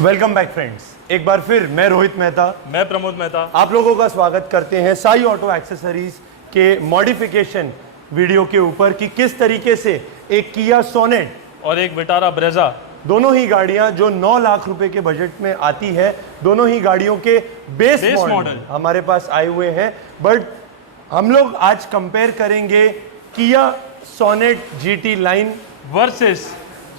Welcome back friends. एक बार फिर मैं रोहित मेहता, मैं प्रमोद मेहता आप लोगों का स्वागत करते हैं साई ऑटो एक्सेसरीज के मॉडिफिकेशन वीडियो के ऊपर कि किस तरीके से एक किया सोनेट और एक विटारा ब्रेजा, दोनों ही गाड़ियां जो 9 लाख रुपए के बजट में आती है, दोनों ही गाड़ियों के बेस मॉडल हमारे पास आए हुए हैं। बट हम लोग आज कंपेयर करेंगे किया Sonet GT line versus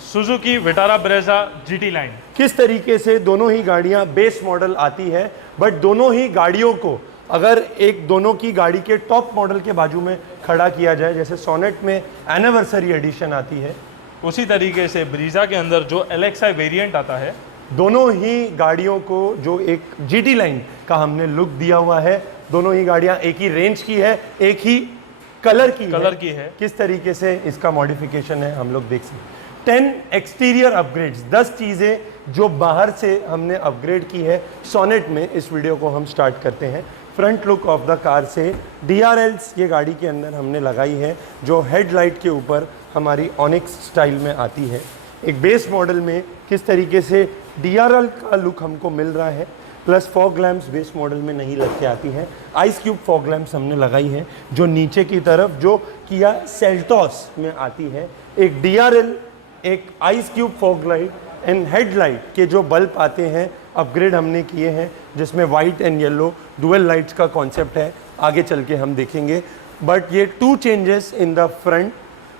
Suzuki Vitara Brezza GT line. किस तरीके से दोनों ही गाड़ियां बेस मॉडल आती है, बट दोनों ही गाड़ियों को अगर एक दोनों की गाड़ी के टॉप मॉडल के बाजू में खड़ा किया जाए, जैसे सोनेट में एनिवर्सरी एडिशन आती है, उसी तरीके से ब्रीजा के अंदर जो LXi वेरिएंट आता है, दोनों ही गाड़ियों को जो एक जीटी लाइन का हमने लुक दिया हुआ है, दोनों ही गाड़ियां एक ही रेंज की है, एक ही कलर की है। किस तरीके से इसका मॉडिफिकेशन है हम लोग देख सकते हैं। 10 एक्सटीरियर अपग्रेड्स, 10 चीज़ें जो बाहर से हमने अपग्रेड की है सोनेट में। इस वीडियो को हम स्टार्ट करते हैं front look of the car से। DRLs ये गाड़ी के अंदर हमने लगाई है जो हेडलाइट के ऊपर हमारी ऑनिक्स स्टाइल में आती है। एक बेस मॉडल में किस तरीके से DRL का लुक हमको मिल रहा है, plus fog lamps base model में नहीं लग के आती हैं। आइस क्यूब फॉग लैम्प्स हमने लगाई हैं जो नीचे की तरफ जो किया सेल्टॉस में आती है। एक DRL, एक ice cube fog light and headlight के जो बल्ब आते हैं अपग्रेड हमने किए हैं, जिसमें white and yellow dual lights का कॉन्सेप्ट है, आगे चल के हम देखेंगे। बट ये 2 changes in the front,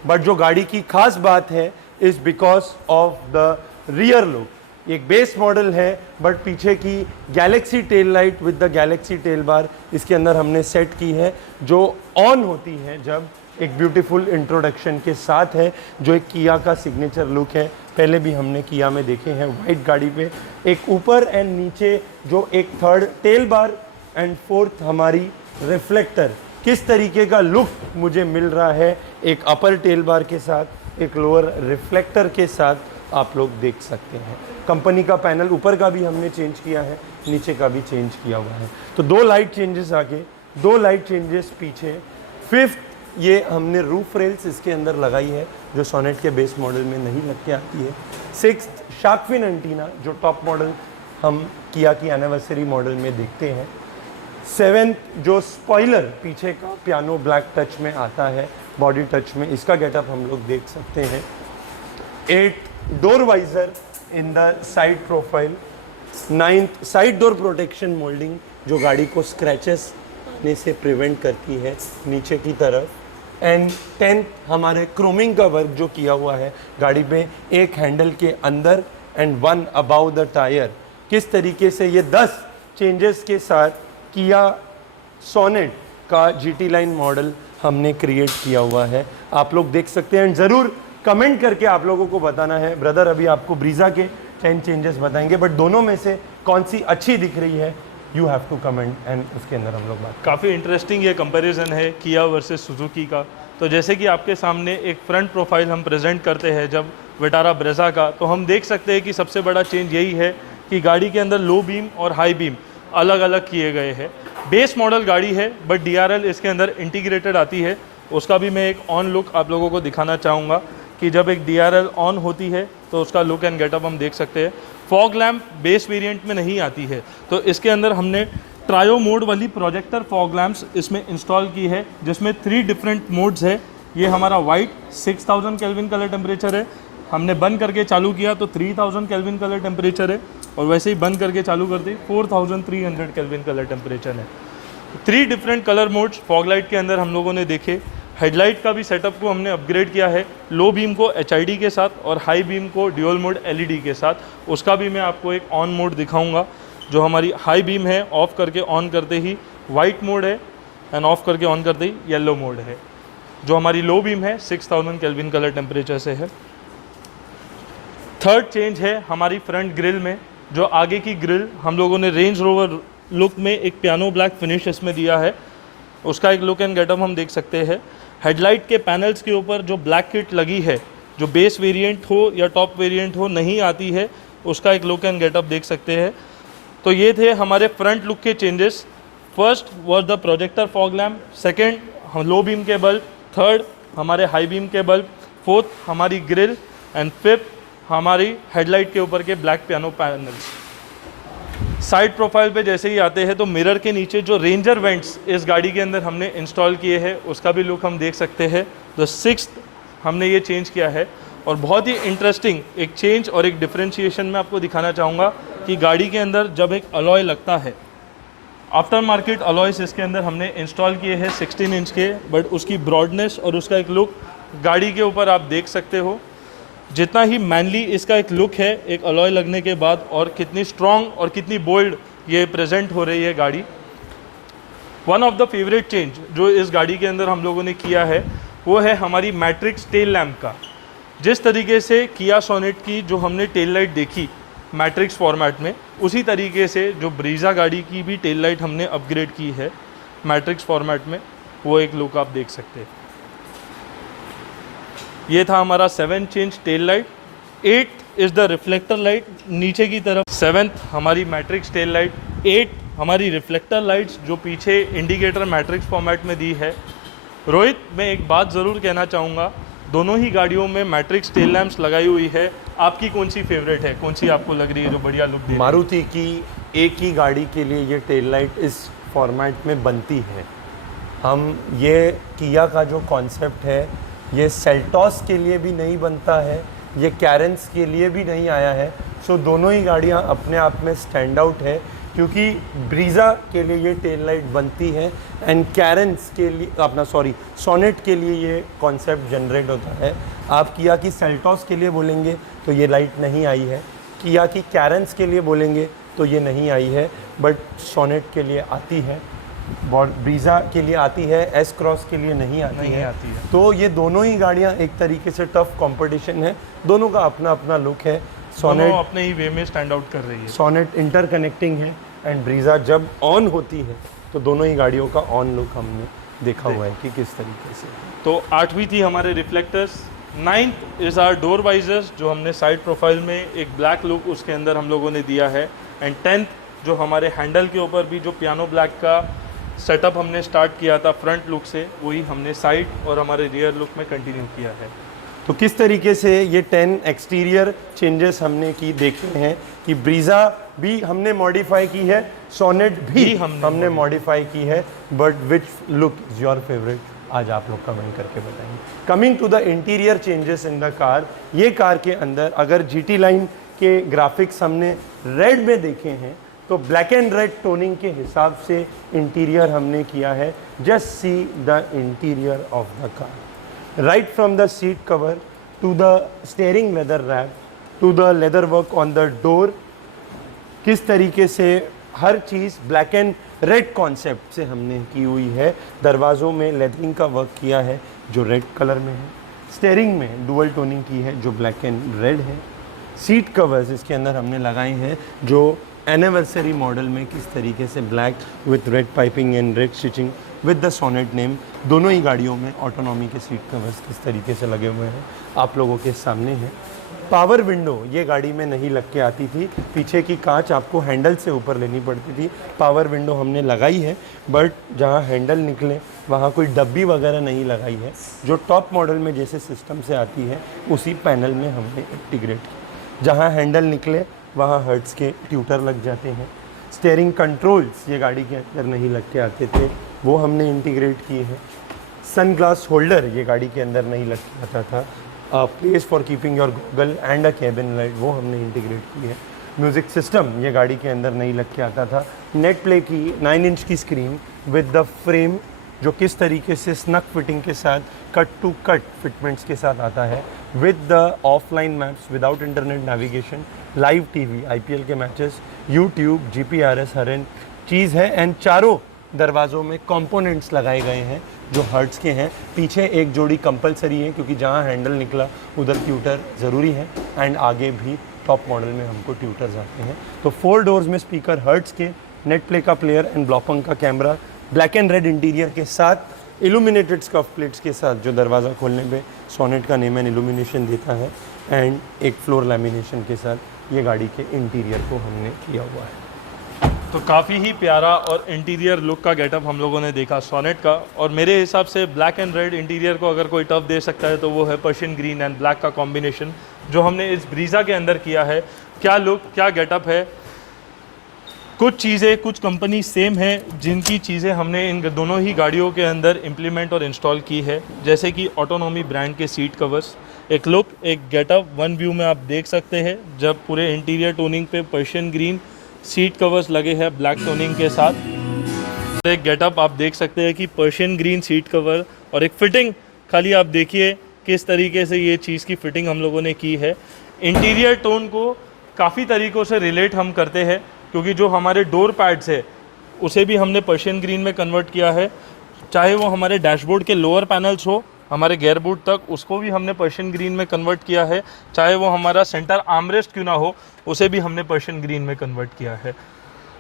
but जो गाड़ी की खास बात है is because of the rear look. एक बेस मॉडल है बट पीछे की galaxy tail light with the galaxy tail bar इसके अंदर हमने सेट की है, जो ऑन होती है जब एक ब्यूटीफुल इंट्रोडक्शन के साथ है, जो एक किया का सिग्नेचर लुक है। पहले भी हमने किया में देखे हैं वाइट गाड़ी पे। एक ऊपर एंड नीचे जो एक third tail bar and fourth हमारी रिफ्लेक्टर, किस तरीके का लुक मुझे मिल रहा है एक अपर टेल बार के साथ, एक लोअर रिफ्लेक्टर के साथ आप लोग देख सकते हैं। कंपनी का पैनल ऊपर का भी हमने चेंज किया है, नीचे का भी चेंज किया हुआ है। तो 2 लाइट चेंजेस आगे, 2 लाइट चेंजेस पीछे। 5th ये हमने रूफ रेल्स इसके अंदर लगाई है जो सोनेट के बेस मॉडल में नहीं लग के आती है। 6th शार्क फिन एंटीना जो टॉप मॉडल हम किया की एनिवर्सरी मॉडल में देखते हैं। 7th जो स्पॉइलर पीछे का पियानो ब्लैक टच में आता है, बॉडी टच में, इसका गेटअप हम लोग देख सकते हैं। 8th door visor in the side profile. 9th side door protection moulding जो गाड़ी को स्क्रैचेस ने से प्रिवेंट करती है नीचे की तरफ। एंड 10th हमारे क्रोमिंग का वर्क जो किया हुआ है गाड़ी में, एक हैंडल के अंदर एंड 1 अबाउ द टायर। किस तरीके से ये 10 चेंजेस के साथ किया सोनेट का जीटी लाइन मॉडल हमने क्रिएट किया हुआ है, आप लोग देख सकते हैं। एंड ज़रूर कमेंट करके आप लोगों को बताना है। ब्रदर अभी आपको ब्रीजा के 10 चेंजेस बताएंगे, बट दोनों में से कौन सी अच्छी दिख रही है, you have to comment and उसके अंदर हम लोग बात। काफ़ी इंटरेस्टिंग ये कंपैरिजन है किया वर्सेस सुजुकी का। तो जैसे कि आपके सामने एक फ्रंट प्रोफाइल हम प्रेजेंट करते हैं जब विटारा ब्रेजा का, तो हम देख सकते हैं कि सबसे बड़ा चेंज यही है कि गाड़ी के अंदर लो बीम और हाई बीम अलग अलग किए गए हैं। बेस मॉडल गाड़ी है बट DRL इसके अंदर इंटीग्रेटेड आती है। उसका भी मैं एक ऑन लुक आप लोगों को दिखाना चाहूँगा कि जब एक DRL ऑन होती है तो उसका लुक एंड गेटअप हम देख सकते हैं। फॉग लैम्प बेस वेरिएंट में नहीं आती है, तो इसके अंदर हमने ट्रायो मोड वाली प्रोजेक्टर फॉग लैम्प्स इसमें इंस्टॉल की है, जिसमें 3 डिफरेंट मोड्स है। ये हमारा वाइट 6000 केल्विन कलर टेम्परेचर है, हमने बंद करके चालू किया तो 3000 केल्विन कलर टेम्परेचर है, और वैसे ही बंद करके चालू कर दी 4300 केल्विन कलर टेम्परेचर है। 3 different colour modes fog light के अंदर हम लोगों ने देखे। हेडलाइट का भी सेटअप को हमने अपग्रेड किया है, लो बीम को HID के साथ और हाई बीम को ड्यूल मोड LED के साथ। उसका भी मैं आपको एक ऑन मोड दिखाऊंगा। जो हमारी हाई बीम है ऑफ करके ऑन करते ही वाइट मोड है, एंड ऑफ करके ऑन करते ही येलो मोड है। जो हमारी लो बीम है 6000 केल्विन कलर टेम्परेचर से है। 3rd चेंज है हमारी फ्रंट ग्रिल में। जो आगे की ग्रिल हम लोगों ने रेंज रोवर लुक में एक पियानो ब्लैक फिनिश इसमें दिया है, उसका एक लुक एंड गेटअप हम देख सकते हैं। हेडलाइट के पैनल्स के ऊपर जो ब्लैक किट लगी है, जो बेस वेरिएंट हो या टॉप वेरिएंट हो नहीं आती है, उसका एक लुक एंड गेटअप देख सकते हैं। तो ये थे हमारे फ्रंट लुक के changes. First was the projector fog lamp, second low beam के बल्ब, थर्ड हमारे हाई बीम के बल्ब, फोर्थ हमारी ग्रिल, एंड फिफ्थ हमारी हेडलाइट के ऊपर के black piano panels. Side profile पे जैसे ही आते हैं तो मिरर के नीचे जो रेंजर वेंट्स इस गाड़ी के अंदर हमने इंस्टॉल किए हैं उसका भी लुक हम देख सकते हैं। तो 6th हमने ये चेंज किया है और बहुत ही इंटरेस्टिंग एक चेंज और एक डिफरेंशिएशन मैं आपको दिखाना चाहूँगा कि गाड़ी के अंदर जब एक अलॉय लगता है, आफ्टर मार्केट अलॉयस इसके अंदर हमने इंस्टॉल किए हैं 16 इंच के, बट उसकी ब्रॉडनेस और उसका एक लुक गाड़ी के ऊपर आप देख सकते हो। जितना ही मैनली इसका एक लुक है एक अलॉय लगने के बाद, और कितनी स्ट्रॉन्ग और कितनी बोल्ड ये प्रेजेंट हो रही है गाड़ी। One of the favourite change जो इस गाड़ी के अंदर हम लोगों ने किया है वो है हमारी मैट्रिक्स टेल लैम्प का। जिस तरीके से किया सोनेट की जो हमने टेल लाइट देखी मैट्रिक्स फॉर्मेट में, उसी तरीके से जो ब्रीजा गाड़ी की भी टेल लाइट हमने अपग्रेड की है मैट्रिक्स फॉर्मेट में, वो एक लुक आप देख सकते हैं। ये था हमारा 7 change tail light. 8 is the reflector light नीचे की तरफ, 7th हमारी मैट्रिक्स टेल लाइट, 8 हमारी रिफ्लेक्टर लाइट्स जो पीछे इंडिकेटर मैट्रिक्स फॉर्मेट में दी है। रोहित, मैं एक बात ज़रूर कहना चाहूँगा, दोनों ही गाड़ियों में मैट्रिक्स टेल लैम्प्स लगाई हुई है, आपकी कौन सी फेवरेट है, कौन सी आपको लग रही है जो बढ़िया लुक दे रही है? मारुति की एक ही गाड़ी के लिए ये टेल लाइट इस फॉर्मेट में बनती है। हम ये किया का जो कॉन्सेप्ट है ये सेल्टॉस के लिए भी नहीं बनता है, ये कैरेंस के लिए भी नहीं आया है। सो दोनों ही गाड़ियाँ अपने आप में स्टैंड आउट है, क्योंकि ब्रीज़ा के लिए ये टेल लाइट बनती है एंड कैरेंस के लिए अपना सोनेट के लिए ये कॉन्सेप्ट जनरेट होता है। आप किया की सेल्टॉस के लिए बोलेंगे तो ये लाइट नहीं आई है, किया की कैरेंस के लिए बोलेंगे तो ये नहीं आई है, बट सोनेट के लिए आती है, ब्रीज़ा के लिए आती है, एस क्रॉस के लिए नहीं आती है। तो ये दोनों ही गाड़ियाँ एक तरीके से टफ कंपटीशन है, दोनों का अपना अपना लुक है। सोनेट अपने ही वे में स्टैंड आउट कर रही है। सोनेट इंटरकनेक्टिंग है एंड ब्रीज़ा जब ऑन होती है तो दोनों ही गाड़ियों का ऑन लुक हमने देखा हुआ है कि किस तरीके से। तो 8वीं थी हमारे reflectors. 9th is our door visors जो हमने साइड प्रोफाइल में एक ब्लैक लुक उसके अंदर हम लोगों ने दिया है। एंड 10th जो हमारे हैंडल के ऊपर भी जो पियानो ब्लैक का सेटअप हमने स्टार्ट किया था फ्रंट लुक से, वही हमने साइड और हमारे रियर लुक में कंटिन्यू किया है। तो किस तरीके से ये 10 एक्सटीरियर चेंजेस हमने की देखे हैं कि ब्रीज़ा भी हमने मॉडिफाई की है, सोनेट भी हमने मॉडिफाई की है, but which look is your favourite आज आप लोग कमेंट करके बताएंगे। Coming to the interior changes in the car, ये कार के अंदर अगर GT लाइन के ग्राफिक्स हमने रेड में देखे हैं तो ब्लैक एंड रेड टोनिंग के हिसाब से इंटीरियर हमने किया है। Just see the interior of the car, right from the seat cover to the steering leather wrap to the leather work on the door, किस तरीके से हर चीज़ ब्लैक एंड रेड कॉन्सेप्ट से हमने की हुई है। दरवाज़ों में लेदरिंग का वर्क किया है जो रेड कलर में है, स्टीयरिंग में डुअल टोनिंग की है जो ब्लैक एंड रेड है। सीट कवर्स इसके अंदर हमने लगाए हैं जो एनिवर्सरी मॉडल में किस तरीके से black with red piping and red stitching with the Sonet name, दोनों ही गाड़ियों में ऑटोनॉमी के सीट कवर्स किस तरीके से लगे हुए हैं आप लोगों के सामने है। पावर विंडो ये गाड़ी में नहीं लग के आती थी, पीछे की कांच आपको हैंडल से ऊपर लेनी पड़ती थी। पावर विंडो हमने लगाई है, बट जहाँ हैंडल निकले वहाँ कोई डब्बी वगैरह नहीं लगाई है, जो टॉप मॉडल में जैसे सिस्टम से आती है उसी पैनल में हमने इंटीग्रेट की। जहाँ हैंडल निकले वहाँ हर्ट्स के ट्यूटर लग जाते हैं। स्टीयरिंग कंट्रोल्स ये गाड़ी के अंदर नहीं लग के आते थे, वो हमने इंटीग्रेट किए हैं। सन ग्लास होल्डर ये गाड़ी के अंदर नहीं लग के आता था। Place for keeping your goggle and a cabin light वो हमने इंटीग्रेट की है। म्यूज़िक सिस्टम ये गाड़ी के अंदर नहीं लग के आता था। नेट प्ले की 9 इंच की स्क्रीन विद द फ्रेम जो किस तरीके से स्नक फिटिंग के साथ कट टू कट फिटमेंट्स के साथ आता है, with the offline maps without internet navigation, live TV, IPL के मैचेस, यूट्यूब, GPRS हर एक चीज़ है। एंड चारों दरवाज़ों में कंपोनेंट्स लगाए गए हैं जो हर्ट्स के हैं। पीछे एक जोड़ी कंपलसरी है क्योंकि जहाँ हैंडल निकला उधर ट्यूटर ज़रूरी है, एंड आगे भी टॉप मॉडल में हमको ट्यूटर्स आते हैं। तो 4 डोर्स में स्पीकर हर्ट्स के, नेट प्ले का प्लेयर एंड ब्लॉपंग का camera, black and red interior के साथ इल्यूमिनेटेड स्कफ प्लेट्स के साथ जो दरवाज़ा खोलने पे सोनेट का नेम एंड इल्यूमिनेशन देता है, एंड एक फ्लोर लैमिनेशन के साथ ये गाड़ी के इंटीरियर को हमने किया हुआ है। तो काफ़ी ही प्यारा और इंटीरियर लुक का गेटअप हम लोगों ने देखा सोनेट का, और मेरे हिसाब से ब्लैक एंड रेड इंटीरियर को अगर कोई टफ दे सकता है तो वो है पर्शियन ग्रीन एंड ब्लैक का कॉम्बिनेशन जो हमने इस ब्रीज़ा के अंदर किया है। क्या लुक, क्या गेटअप है। कुछ चीज़ें, कुछ कंपनी सेम है जिनकी चीज़ें हमने इन दोनों ही गाड़ियों के अंदर इम्प्लीमेंट और इंस्टॉल की है, जैसे कि ऑटोनॉमी ब्रांड के सीट कवर्स। एक लुक, एक गेटअप वन व्यू में आप देख सकते हैं जब पूरे इंटीरियर टोनिंग पे पर्शियन ग्रीन सीट कवर्स लगे हैं ब्लैक टोनिंग के साथ। एक गेटअप आप देख सकते हैं कि पर्शियन ग्रीन सीट कवर और एक फिटिंग, खाली आप देखिए किस तरीके से ये चीज़ की फिटिंग हम लोगों ने की है। इंटीरियर टोन को काफ़ी तरीक़ों से रिलेट हम करते हैं, क्योंकि जो हमारे डोर पैड्स है उसे भी हमने पर्शियन ग्रीन में कन्वर्ट किया है, चाहे वो हमारे डैशबोर्ड के लोअर पैनल्स हो हमारे गियर बूट तक, उसको भी हमने पर्शियन ग्रीन में कन्वर्ट किया है, चाहे वो हमारा सेंटर आर्मरेस्ट क्यों ना हो उसे भी हमने पर्शियन ग्रीन में कन्वर्ट किया है।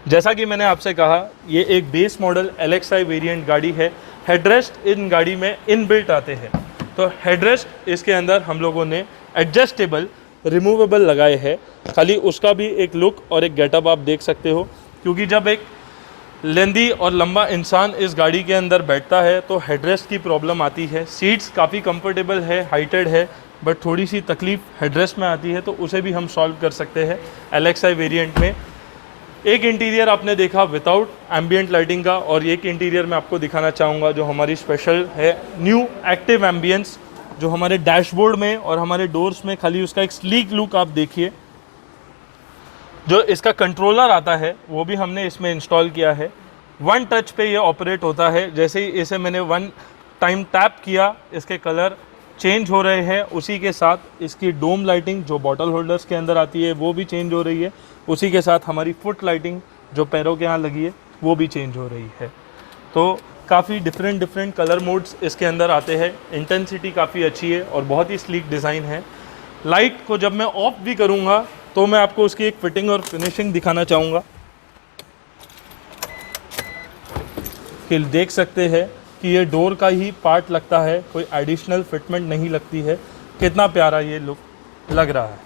जैसा कि मैंने आपसे कहा, ये एक बेस मॉडल LXi वेरिएंट गाड़ी है। हेडरेस्ट इन गाड़ी में इनबिल्ट आते हैं, तो हेडरेस्ट इसके अंदर हम लोगों ने एडजस्टेबल रिमूवेबल लगाए हैं। खाली उसका भी एक लुक और एक गेटअप आप देख सकते हो, क्योंकि जब एक लेंदी और लंबा इंसान इस गाड़ी के अंदर बैठता है तो हेडरेस्ट की प्रॉब्लम आती है। सीट्स काफ़ी कंफर्टेबल है, हाइटेड है, बट थोड़ी सी तकलीफ हेडरेस्ट में आती है, तो उसे भी हम सॉल्व कर सकते हैं LXi वेरिएंट में। एक इंटीरियर आपने देखा विदाउट एम्बियंट लाइटिंग का, और एक इंटीरियर मैं आपको दिखाना चाहूँगा जो हमारी स्पेशल है, न्यू एक्टिव एम्बियंस, जो हमारे डैशबोर्ड में और हमारे डोर्स में, खाली उसका एक स्लीक लुक आप देखिए। जो इसका कंट्रोलर आता है वो भी हमने इसमें इंस्टॉल किया है। वन टच पे ये ऑपरेट होता है, जैसे ही इसे मैंने वन टाइम टैप किया इसके कलर चेंज हो रहे हैं, उसी के साथ इसकी डोम लाइटिंग जो बॉटल होल्डर्स के अंदर आती है वो भी चेंज हो रही है, उसी के साथ हमारी फुट लाइटिंग जो पैरों के यहाँ लगी है वो भी चेंज हो रही है। तो काफ़ी डिफरेंट कलर मोड्स इसके अंदर आते हैं, इंटेंसिटी काफ़ी अच्छी है और बहुत ही स्लीक डिज़ाइन है। लाइट को जब मैं ऑफ भी करूँगा तो मैं आपको उसकी एक फिटिंग और फिनिशिंग दिखाना चाहूँगा कि देख सकते हैं कि ये डोर का ही पार्ट लगता है, कोई एडिशनल फिटमेंट नहीं लगती है। कितना प्यारा ये लुक लग रहा है।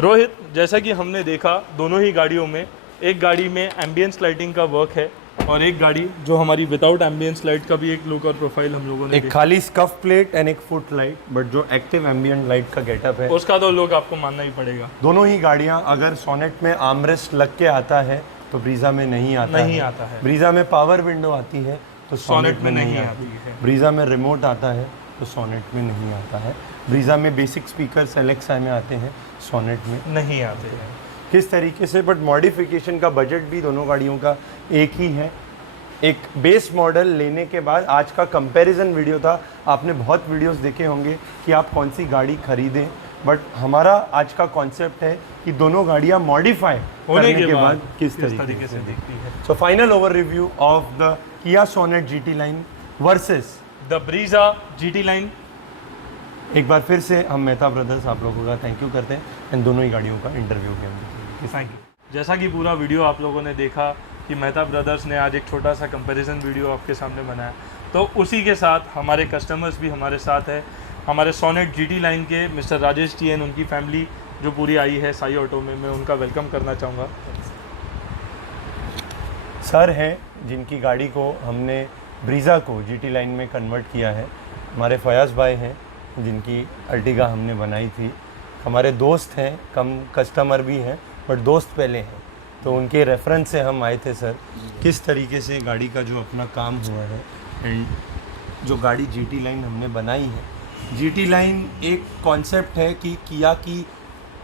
रोहित, जैसा कि हमने देखा दोनों ही गाड़ियों में, एक गाड़ी में एम्बियंस लाइटिंग का वर्क है और एक गाड़ी जो हमारी विदाउट एम्बियंस लाइट का भी एक लुक और प्रोफाइल हम लोगों ने एक खाली स्कफ प्लेट एंड एक फुट लाइट, बट जो एक्टिव एम्बियंट लाइट का गेटअप है उसका तो लुक आपको मानना ही पड़ेगा। दोनों ही गाड़ियां, अगर सोनेट में आर्मरेस्ट लग के आता है तो ब्रीजा में नहीं आता है। ब्रीजा में पावर विंडो आती है तो सोनेट में नहीं आती है। ब्रीजा में रिमोट आता है तो सोनेट में नहीं आता है। ब्रीजा में बेसिक स्पीकर्स LXi में आते हैं, सोनेट में नहीं आते हैं। किस तरीके से, बट मॉडिफिकेशन का बजट भी दोनों गाड़ियों का एक ही है। एक बेस मॉडल लेने के बाद आज का कंपैरिजन वीडियो था, आपने बहुत वीडियोस देखे होंगे कि आप कौन सी गाड़ी खरीदें, बट हमारा आज का कॉन्सेप्ट है कि दोनों गाड़ियां मॉडिफाई होने के बाद किस तरीके से दिखती है। So final over review of the Kia Sonet GT line versus the Brezza GT line. एक बार फिर से हम मेहता ब्रदर्स आप लोगों का थैंक यू करते हैं इन दोनों ही गाड़ियों का इंटरव्यू के अंदर। Thank you. जैसा कि पूरा वीडियो आप लोगों ने देखा कि मेहता ब्रदर्स ने आज एक छोटा सा कंपैरिजन वीडियो आपके सामने बनाया, तो उसी के साथ हमारे कस्टमर्स भी हमारे साथ है। हमारे सोनेट GT लाइन के मिस्टर राजेश जी एंड उनकी फैमिली जो पूरी आई है साई ऑटो में, मैं उनका वेलकम करना चाहूँगा। सर हैं जिनकी गाड़ी को हमने ब्रीजा को GT लाइन में कन्वर्ट किया है। हमारे फयाज़ भाई हैं जिनकी अर्टिगा हमने बनाई थी। हमारे दोस्त हैं, कम कस्टमर भी हैं बट दोस्त पहले हैं, तो उनके रेफरेंस से हम आए थे सर किस तरीके से गाड़ी का जो अपना काम हुआ है एंड जो गाड़ी GT लाइन हमने बनाई है। GT लाइन एक कॉन्सेप्ट है कि किया की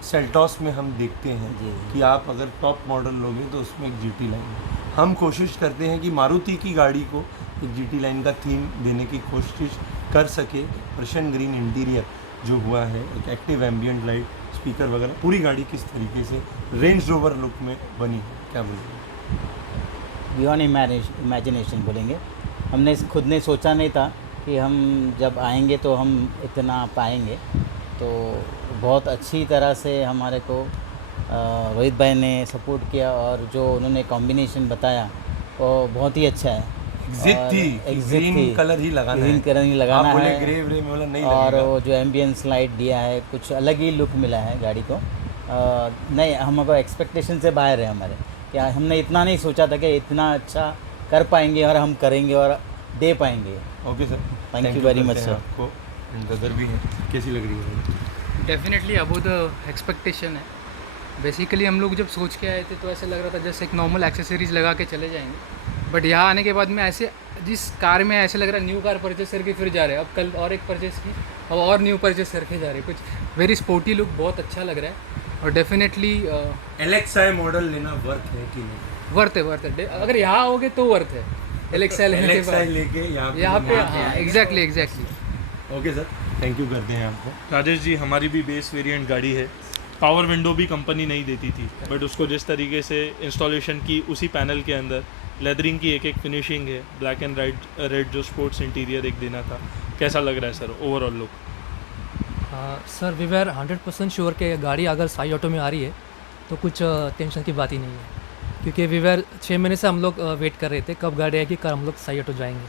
सेल्टॉस में हम देखते हैं कि आप अगर टॉप मॉडल लोगे तो उसमें एक GT लाइन है। हम कोशिश करते हैं कि मारुति की गाड़ी को एक GT लाइन का थीम देने की कोशिश कर सके। पर्शियन ग्रीन इंटीरियर जो हुआ है, एक एक्टिव एम्बियंट लाइट, स्पीकर वगैरह, पूरी गाड़ी किस तरीके से रेंज रोवर लुक में बनी है, क्या बोलेंगे? बियॉन्ड इमेजिनेशन बोलेंगे। हमने खुद ने सोचा नहीं था कि हम जब आएंगे तो हम इतना पाएंगे, तो बहुत अच्छी तरह से हमारे को रोहित भाई ने सपोर्ट किया और जो उन्होंने कॉम्बिनेशन बताया वो बहुत ही अच्छा है। ग्रीन कलर ही लगाना है, ग्रीन कलर ही लगाना है, ग्रे व्रे में नहीं और लगेगा। वो जो एम्बियंस लाइट दिया है कुछ अलग ही लुक मिला है गाड़ी को। नहीं, हमको एक्सपेक्टेशन से बाहर है हमारे, कि हमने इतना नहीं सोचा था कि इतना अच्छा कर पाएंगे और हम करेंगे और दे पाएंगे। Okay sir, Thank you very much, sir. आपको ब्रदर भी हैं, कैसी लग रही है? डेफिनेटली अबो द एक्सपेक्टेशन है। बेसिकली हम लोग जब सोच के आए थे तो ऐसे लग रहा था जैसे एक नॉर्मल एक्सेसरीज लगा के चले जाएंगे, बट यहाँ आने के बाद में ऐसे जिस कार में ऐसे लग रहा है न्यू कार परचेस करके फिर जा रहे हैं, अब कल और एक परचेस की, अब और न्यू परचेस करके जा रहे हैं। कुछ वेरी स्पोर्टी लुक बहुत अच्छा लग रहा है और डेफिनेटली LXi मॉडल लेना वर्थ है कि नहीं? वर्थ है। अगर यहाँ आओगे तो वर्थ है। LXi लेने के LXi बाद लेके यहाँ पे हाँ exactly. Okay sir, thank you करते हैं आपको। राजेश जी, हमारी भी बेस वेरिएंट गाड़ी है। पावर विंडो भी कंपनी नहीं देती थी, बट उसको जिस तरीके से इंस्टॉलेशन की उसी पैनल के अंदर लेदरिंग की एक फिनिशिंग है, ब्लैक एंड रेड जो स्पोर्ट्स इंटीरियर एक देना था, कैसा लग रहा है sir overall look? Sir we are 100% sure कि गाड़ी अगर साई ऑटो में आ रही है तो कुछ टेंशन की बात ही नहीं है, क्योंकि वी आर 6 महीने से हम लोग वेट कर रहे थे कब गाड़ी आएगी, कब हम लोग साई ऑटो जाएंगे,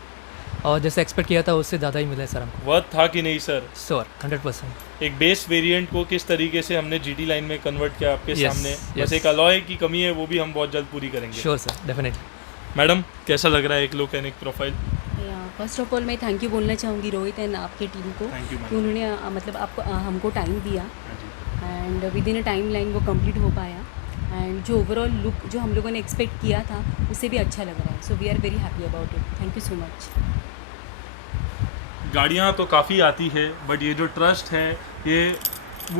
और जैसे एक्सपेक्ट किया था उससे ज़्यादा ही मिला है सर हमको। वर्थ था कि नहीं सर? श्योर 100%। एक बेस वेरिएंट को किस तरीके से हमने GT लाइन में कन्वर्ट किया आपके Yes, सामने, yes. बस एक अलॉय की कमी है, वो भी हम बहुत जल्द पूरी करेंगे। Sure sir, definitely. मैडम, कैसा लग रहा है एक लुक एंड एक प्रोफाइल? फर्स्ट ऑफ ऑल मैं थैंक यू बोलना चाहूँगी रोहित एंड आपकी टीम को Thank you, कि उन्होंने मतलब आपको हमको टाइम दिया and with in a time line वो कंप्लीट हो पाया, एंड जो ओवरऑल लुक जो हम लोगों ने एक्सपेक्ट किया था उससे भी अच्छा लग रहा है। So we are very happy about it. Thank you so much. गाड़ियाँ तो काफ़ी आती है, बट ये जो ट्रस्ट है, ये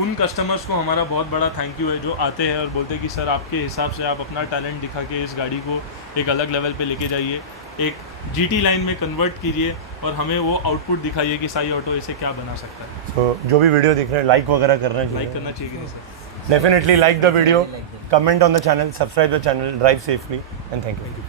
उन कस्टमर्स को हमारा बहुत बड़ा थैंक यू है जो आते हैं और बोलते हैं कि सर आपके हिसाब से आप अपना टैलेंट दिखा के इस गाड़ी को एक अलग लेवल पे लेके जाइए, एक GT लाइन में कन्वर्ट कीजिए और हमें वो आउटपुट दिखाइए कि साई ऑटो इसे क्या बना सकता है। तो जो भी वीडियो देख रहे हैं लाइक वगैरह करना चाहिए। लाइक करना चाहिए कि नहीं sir? Definitely like the video, comment on the channel, subscribe the channel, drive safely and thank you.